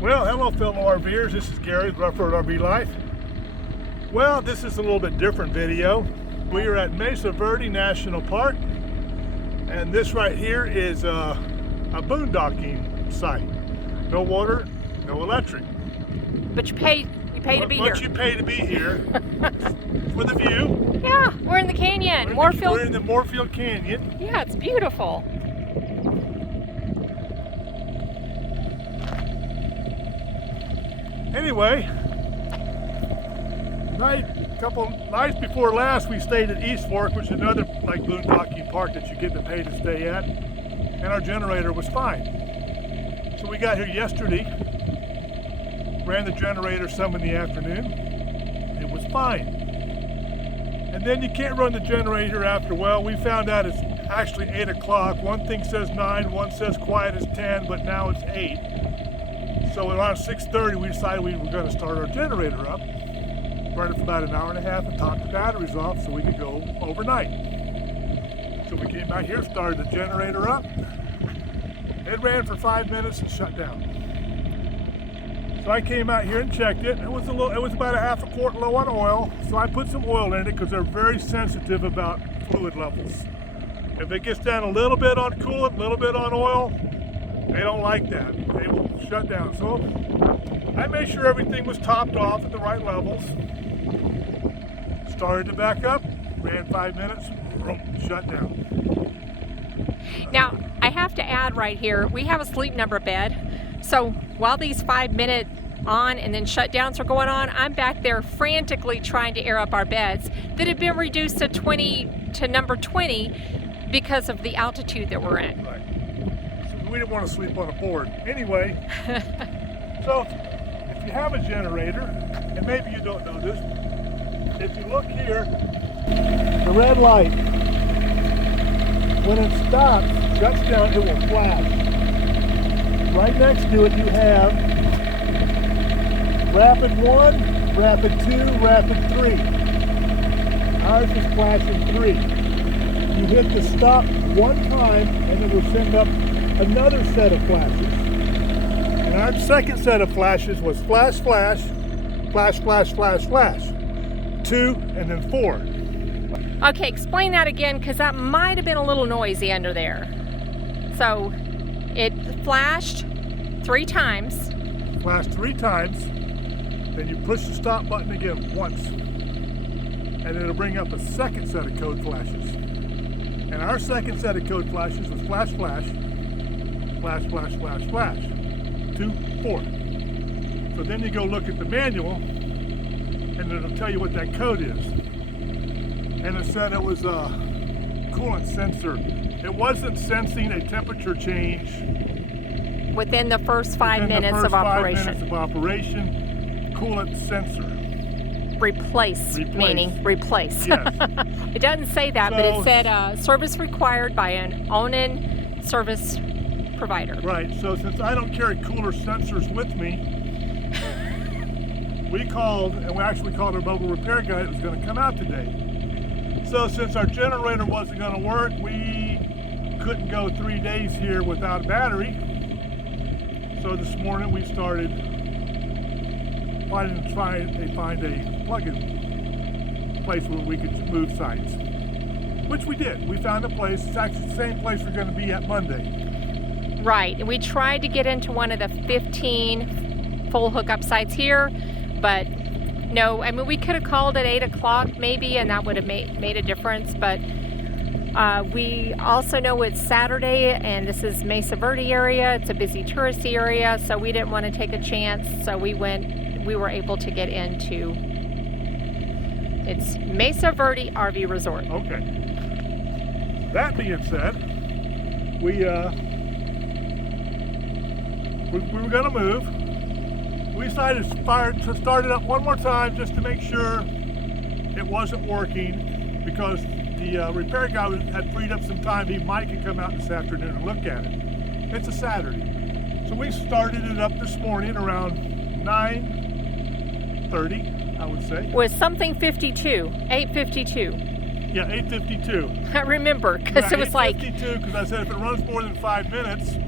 Well, hello fellow RVers, this is Gary with Rough Road RV Life. Well, this is a little bit different video. We are at Mesa Verde National Park, and this right here is a boondocking site. No water, no electric. But you pay to be here. But you pay to be here for the view. Yeah, we're in the canyon. We're in the Morefield Canyon. Yeah, it's beautiful. Anyway, couple nights before last, we stayed at East Fork, which is another like boondocking park that you get to pay to stay at, and our generator was fine. So we got here yesterday, ran the generator some in the afternoon, it was fine. And then you can't run the generator after, well, we found out it's actually 8 o'clock. One thing says 9, one says quiet as 10, but now it's 8. So around 6:30, we decided we were going to start our generator up, run it for about an hour and a half and top the batteries off so we could go overnight. So we came out here, started the generator up. It ran for 5 minutes and shut down. So I came out here and checked it. It was about a half a quart low on oil. So I put some oil in it because they're very sensitive about fluid levels. If it gets down a little bit on coolant, a little bit on oil, they don't like that. They will shut down. So I made sure everything was topped off at the right levels. Started to back up, ran 5 minutes, shut down. Now, I have to add right here, we have a sleep number bed. So while these 5 minute on and then shutdowns are going on, I'm back there frantically trying to air up our beds that have been reduced to number 20 because of the altitude that we're in. Right. We didn't want to sleep on a board. Anyway, so if you have a generator, and maybe you don't know this, if you look here, the red light, when it stops, shuts down, it will flash. Right next to it you have rapid 1, rapid 2, rapid 3. Ours is flashing 3. You hit the stop one time and it will send up another set of flashes. And our second set of flashes was flash, flash, flash, flash, flash, flash. 2 and then 4. Okay, explain that again, because that might have been a little noisy under there. So it flashed 3 times. Flashed 3 times, then you push the stop button again once, and it'll bring up a second set of code flashes. And our second set of code flashes was flash, flash, flash, flash, flash, flash, 2, 4. So then you go look at the manual, and it'll tell you what that code is. And it said it was a coolant sensor. It wasn't sensing a temperature change within the first 5 minutes of operation. 5 minutes of operation, coolant sensor. Replace. Meaning replace. Yes. It doesn't say that, but it said service required by an own service provider. Right, so since I don't carry cooler sensors with me, we called, and we actually called our mobile repair guy that was going to come out today. So since our generator wasn't going to work, we couldn't go 3 days here without a battery. So this morning we started trying to find a plug-in place where we could move sites, which we did. We found a place. It's actually the same place we're going to be at Monday. Right, and we tried to get into one of the 15 full hookup sites here, but no, I mean, we could have called at 8 o'clock maybe, and that would have made a difference, but we also know it's Saturday, and this is Mesa Verde area. It's a busy touristy area, so we didn't want to take a chance, so we were able to get into, it's Mesa Verde RV Resort. Okay. That being said, we were going to move. We decided to start it up one more time just to make sure it wasn't working, because the repair guy had freed up some time. He might could come out this afternoon and look at it. It's a Saturday. So we started it up this morning around 9:30, I would say. Was something 52, 8:52. Yeah, 8:52. I remember, because it was like 8:52, because I said if it runs more than 5 minutes.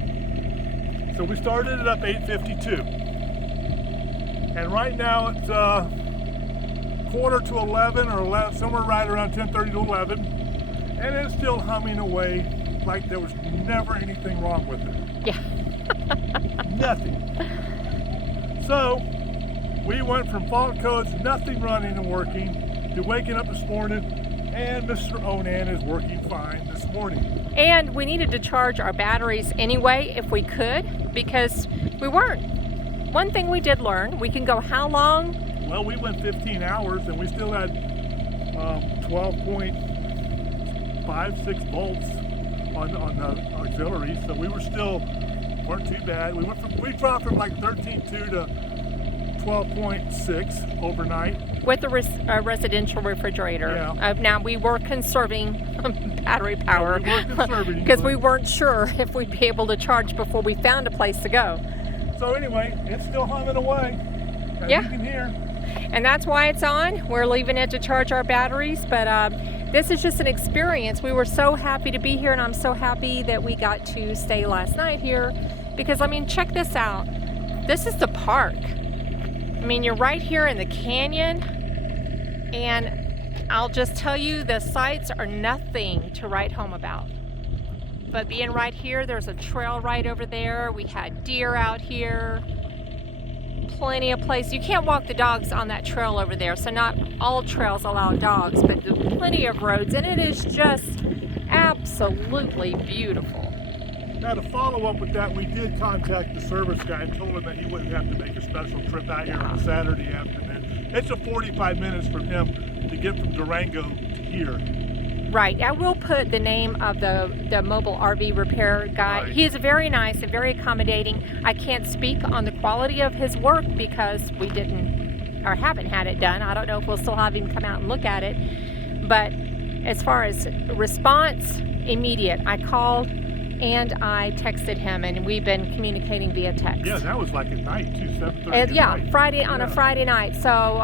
So we started it up 8:52. And right now it's quarter to 11 or 11, somewhere right around 10:30 to 11. And it's still humming away like there was never anything wrong with it. Yeah. Nothing. So we went from fault codes, nothing running and working, to waking up this morning and Mr. Onan is working fine this morning. And we needed to charge our batteries anyway if we could, because we weren't. One thing we did learn, we can go how long? Well, we went 15 hours and we still had 12.56 volts on the auxiliary, so we weren't too bad. We dropped from like 13.2 to 12.6 overnight. With a residential refrigerator. Yeah. Now we were conserving battery power because we weren't sure if we'd be able to charge before we found a place to go. So anyway, it's still humming away, as you can hear. And that's why it's on. We're leaving it to charge our batteries, but this is just an experience. We were so happy to be here, and I'm so happy that we got to stay last night here because, I mean, check this out. This is the park. I mean, you're right here in the canyon, and I'll just tell you, the sights are nothing to write home about. But being right here, there's a trail right over there. We had deer out here. Plenty of place. You can't walk the dogs on that trail over there, so not all trails allow dogs, but plenty of roads, and it is just absolutely beautiful. Now, to follow up with that, we did contact the service guy and told him that he wouldn't have to make a special trip out here on a Saturday afternoon. It's a 45 minutes from him to get from Durango to here. Right. I will put the name of the mobile RV repair guy. Right. He is very nice and very accommodating. I can't speak on the quality of his work because we didn't or haven't had it done. I don't know if we'll still have him come out and look at it. But as far as response, immediate. I called and I texted him, and we've been communicating via text. Yeah, that was like at night too, 7:30. Yeah, Friday on a Friday night. So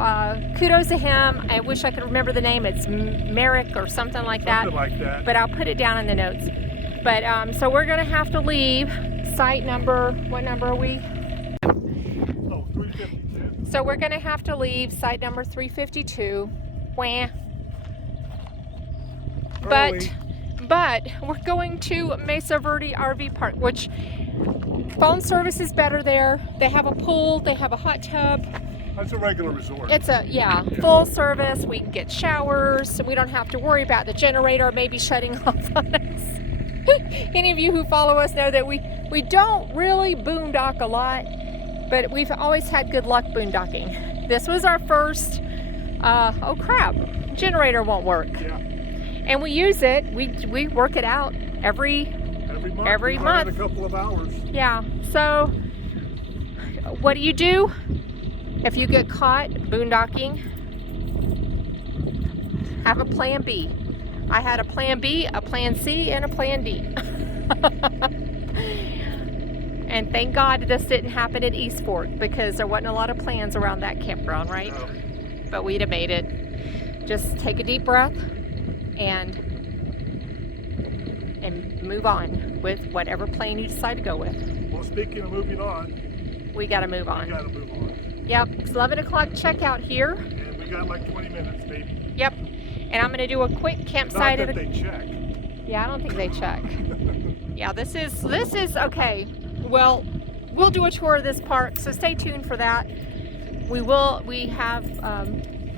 kudos to him. I wish I could remember the name. It's Merrick or something like that. Something like that. But I'll put it down in the notes. But so we're gonna have to leave site number. What number are we? Oh, 352. So we're gonna have to leave site number 352. Wah. But we're going to Mesa Verde RV Park, which phone service is better there. They have a pool, they have a hot tub. That's a regular resort. It's full service. We can get showers. We don't have to worry about the generator maybe shutting off on us. Any of you who follow us know that we don't really boondock a lot, but we've always had good luck boondocking. This was our first, oh crap, generator won't work. Yeah. And we use it. We work it out every month. We run it a couple of hours. Yeah. So what do you do if you get caught boondocking? Have a plan B. I had a plan B, a plan C, and a plan D. And thank God this didn't happen at East Fork because there wasn't a lot of plans around that campground, right? No. But we'd have made it. Just take a deep breath and move on with whatever plan you decide to go with. Well, speaking of moving on, we got to move on. We got to move on. Yep, it's 11 o'clock checkout here. And we got like 20 minutes, maybe. Yep, and I'm going to do a quick campsite. Not that they check. Yeah, I don't think they check. Yeah, this is okay. Well, we'll do a tour of this park, so stay tuned for that. We have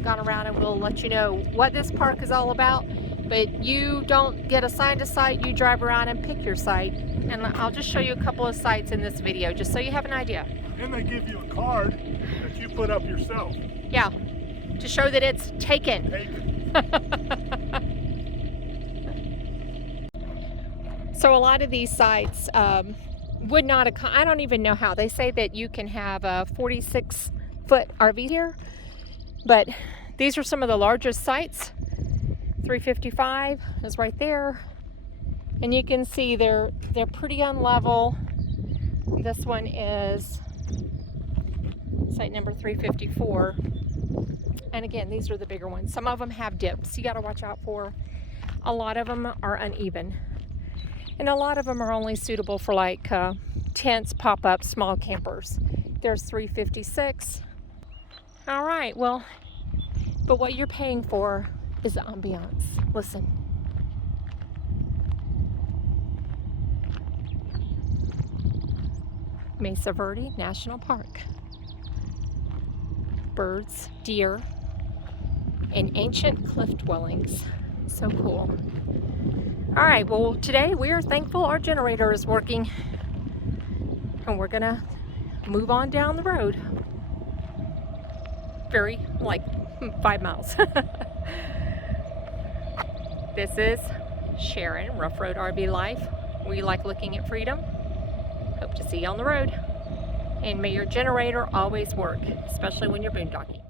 gone around and we'll let you know what this park is all about. But you don't get assigned a site, you drive around and pick your site. And I'll just show you a couple of sites in this video, just so you have an idea. And they give you a card that you put up yourself. Yeah, to show that it's taken. So a lot of these sites would not, I don't even know how. They say that you can have a 46-foot RV here, but these are some of the largest sites. 355 is right there, and you can see they're pretty unlevel. This one is site number 354, and again, these are the bigger ones. Some of them have dips you got to watch out for. A lot of them are uneven, and a lot of them are only suitable for like tents, pop-up, small campers. There's 356. All right, well, but what you're paying for is the ambiance. Listen. Mesa Verde National Park. Birds, deer, and ancient cliff dwellings. So cool. All right, well, today we are thankful our generator is working, and we're gonna move on down the road. Very, like, 5 miles. This is Sharon, Rough Road RV Life. We like looking at freedom. Hope to see you on the road. And may your generator always work, especially when you're boondocking.